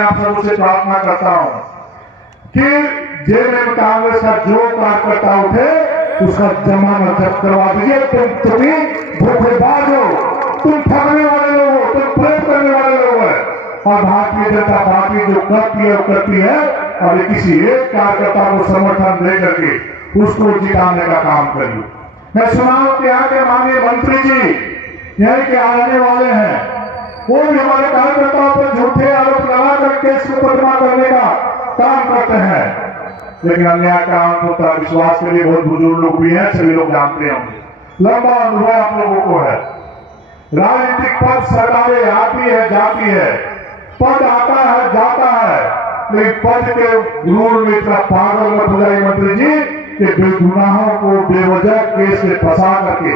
आप सबसे प्रार्थना करता हूं कि जेल में कांग्रेस का जो कार्यकर्ता उठे उसका जमानत जब्त करवा दीजिए। तुम धोखेबाज हो, तुम ठगने वाले लोग हो, तुम प्रेम करने वाले लोग हैं। और भारतीय जनता पार्टी जो करती है और किसी एक कार्यकर्ता को समर्थन दे करके उसको जिताने का काम करिए। मैं सुना हूं कि यहाँ के माननीय मंत्री जी यहीं के आने वाले हैं, वो भी हमारे कार्यकर्ताओं पर झूठे आरोप लगा कर केस मुकदमा करने का काम करते हैं। लेकिन अन्याय का अंत होता है। विश्वास के लिए बहुत बुजुर्ग लोग भी हैं, सभी लोग जानते होंगे। लंबा अनुभव आप लोगों को है। राजनीतिक पद सरकारें आती है जाती है, पद आता है जाता है, लेकिन पद के गुरूर में इतना पागल मत हो जाइए मंत्री जी कि बेगुनाहों को बेवजह केस में फंसा करके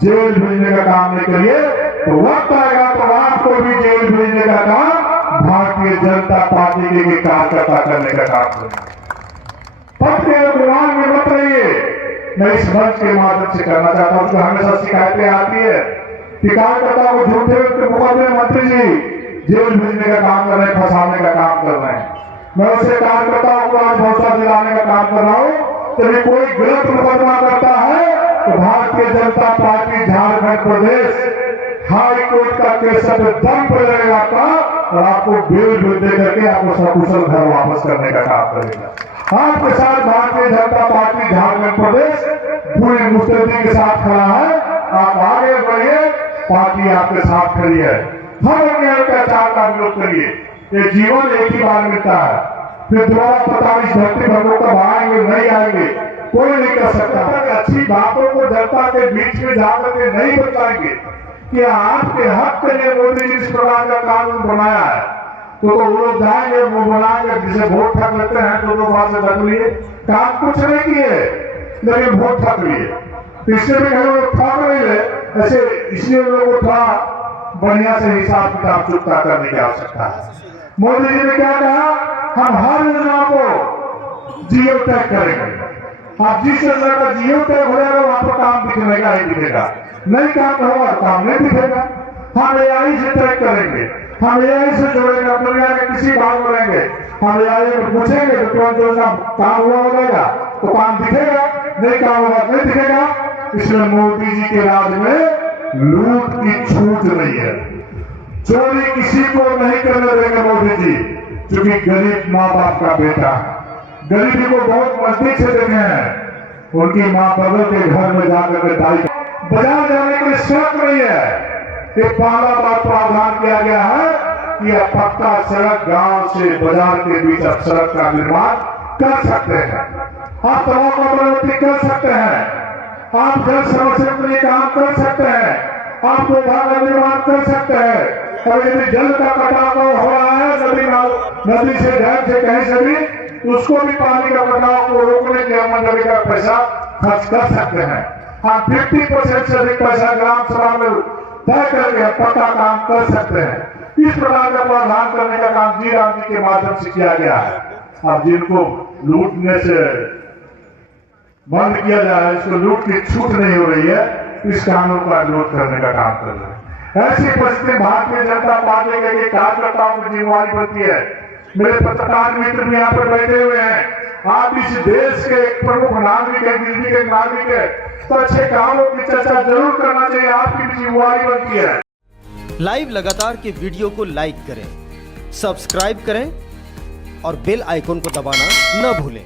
जेल भेजने का काम नहीं करिए। तो वक्त आएगा तो आपको भी जेल भेजने का काम भारतीय जनता पार्टी के कार्यकर्ता करने का काम करेंगे। पद के अभिमान में मत रहिए। मैं इस मंच के माध्यम से कहना चाहता हूं कि हमेशा शिकायतें आती है कि कार्यकर्ता को झूठे मुकदमे मंत्री जी जेल भेजने का काम कर रहे हैं, फंसाने का काम कर रहे हैं। मैं उसे कार्यकर्ताओं को आज भरोसा दिलाने का काम कर रहा हूं। यदि कोई गलत मुकदमा करता है तो भारतीय जनता पार्टी झारखंड प्रदेश हाई कोर्ट का केस दम पर लगेगा आपका और आपको बेल दे करके आपको सकुशल घर वापस करने का काम करेगा। आपके साथ भारतीय जनता पार्टी झारखंड प्रदेश पूरी मुस्तैदी के साथ खड़ा है। आप आगे बढ़िए, पार्टी आपके साथ खड़ी है। हर अन्याय अत्याचार का विरोध करिए। ये जीवन एक ही बार मिलता है, फिर दोबारा 45 धरती भगों कब आएंगे नहीं आएंगे कोई नहीं कर सकता। अच्छी बातों को जनता के बीच में जाकर के नहीं बताएंगे कि आपके हक के लिए मोदी जी इस प्रकार का कानून बनाया है, तो वो लोग जाएंगे वो बनाएंगे, जिसे वोट ठग लेते हैं तो बात से ठग लिए, काम कुछ नहीं किए लेकिन वोट ठग लिए। इससे भी कहीं ठग नहीं ले, ऐसे इसलिए लोगों को थोड़ा बढ़िया से हिसाब किताब चुकता करने की आवश्यकता है। मोदी जी ने क्या कहा, हम हर योजना को जियो टैग करेंगे। आप जिस योजना का जियो टैग हो जाएगा वहां पर काम दिखेगा ही दिखेगा, नहीं काम होगा काम नहीं दिखेगा। हम AI से टैग करेंगे, हम AI से जोड़ेंगे, दुनिया के किसी भाग में रहेंगे, हम AI में पूछेंगे तो तुरंत योजना काम हुआ हो जाएगा तो काम दिखेगा, नहीं काम होगा नहीं दिखेगा। इसलिए मोदी जी के राज में लूट की छूट नहीं है, चोरी किसी को नहीं करने देंगे मोदी जी, क्योंकि गरीब माँ बाप का बेटा गरीबी को बहुत नजदीक से देखे हैं। उनकी माँ बगल के घर में जाकर दाई बाजार जाने के लिए सड़क नहीं है। एक पहला बार प्रावधान किया गया है कि अब पक्का सड़क गांव से बाजार के बीच अब सड़क का निर्माण कर सकते हैं। आप तलाब का प्रवृत्ति कर सकते हैं, आप जल संरक्षण के लिए काम कर सकते हैं, आप गोभाग का निर्माण कर सकते हैं। और यदि जल का कटाव हो रहा है नदी से डैम से कहीं से भी, उसको भी पानी का कटाव को रोकने के हम मनरेगा का पैसा खर्च कर सकते हैं। हम 50% से अधिक पैसा ग्राम सभा में तय करके पक्का काम कर सकते हैं। इस प्रकार का प्रावधान करने का काम जी राम जी के माध्यम से किया गया है। अब जिनको लूटने से बंद किया जा रहा है, इसको लूट की छूट नहीं हो रही है, इस कानून का विरोध करने का काम कर रहे हैं। ऐसी परिस्थिति भारतीय जनता पार्टी के कार्यकर्ताओं की जिम्मेवारी बनती है। मेरे पत्रकार मित्र भी यहाँ पर बैठे हुए हैं। आप इस देश के एक प्रमुख नागरिक है, दिल्ली के नागरिक है, तो अच्छे कामों की चर्चा जरूर करना चाहिए, आपकी भी जिम्मेवारी बनती है। लाइव लगातार के वीडियो को लाइक करें, सब्सक्राइब करें और बेल आइकन को दबाना न भूलें।